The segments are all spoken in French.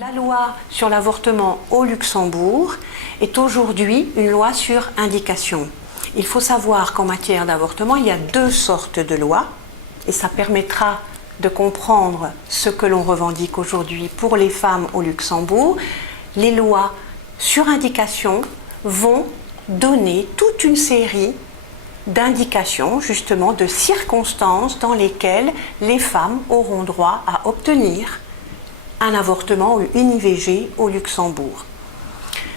La loi sur l'avortement au Luxembourg est aujourd'hui une loi sur indication. Il faut savoir qu'en matière d'avortement, il y a deux sortes de lois, et ça permettra de comprendre ce que l'on revendique aujourd'hui pour les femmes au Luxembourg. Les lois sur indication vont donner toute une série d'indications, justement, de circonstances dans lesquelles les femmes auront droit à obtenir un avortement ou une IVG au Luxembourg.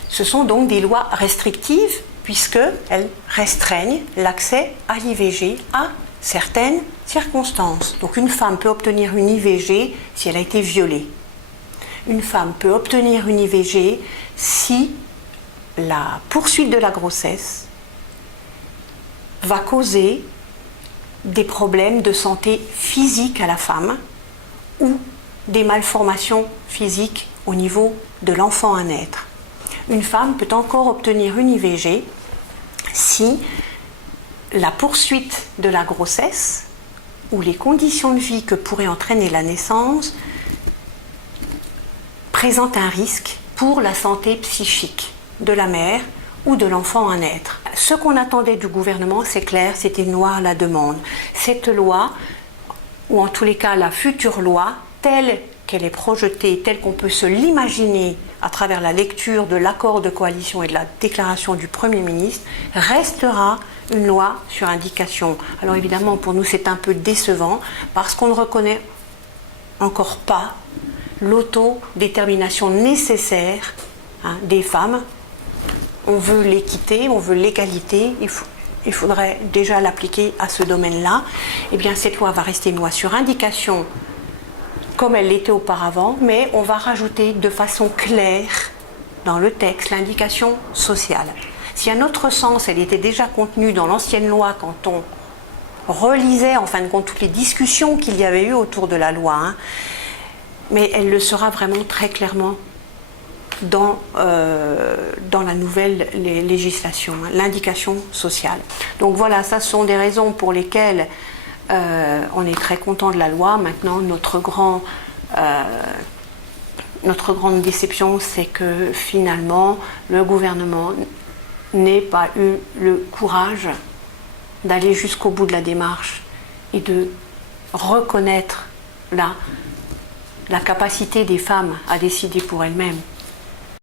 Ce sont donc des lois restrictives puisqu'elles restreignent l'accès à l'IVG à certaines circonstances. Donc une femme peut obtenir une IVG si elle a été violée. Une femme peut obtenir une IVG si la poursuite de la grossesse va causer des problèmes de santé physique à la femme ou des malformations physiques au niveau de l'enfant à naître. Une femme peut encore obtenir une IVG si la poursuite de la grossesse ou les conditions de vie que pourrait entraîner la naissance présentent un risque pour la santé psychique de la mère ou de l'enfant à naître. Ce qu'on attendait du gouvernement, c'est clair, c'était une loi à la demande. Cette loi, ou en tous les cas la future loi, telle qu'elle est projetée, telle qu'on peut se l'imaginer à travers la lecture de l'accord de coalition et de la déclaration du Premier ministre, restera une loi sur indication. Alors évidemment, pour nous, c'est un peu décevant parce qu'on ne reconnaît encore pas l'autodétermination nécessaire des femmes. On veut l'équité, on veut l'égalité, il faudrait déjà l'appliquer à ce domaine-là. Eh bien, cette loi va rester une loi sur indication comme elle l'était auparavant, mais on va rajouter de façon claire dans le texte l'indication sociale. Si à notre sens, elle était déjà contenue dans l'ancienne loi quand on relisait en fin de compte toutes les discussions qu'il y avait eu autour de la loi, mais elle le sera vraiment très clairement dans la nouvelle législation, l'indication sociale. Donc voilà, ça sont des raisons pour lesquelles on est très content de la loi. Maintenant, notre grande déception, c'est que finalement, le gouvernement n'ait pas eu le courage d'aller jusqu'au bout de la démarche et de reconnaître la capacité des femmes à décider pour elles-mêmes.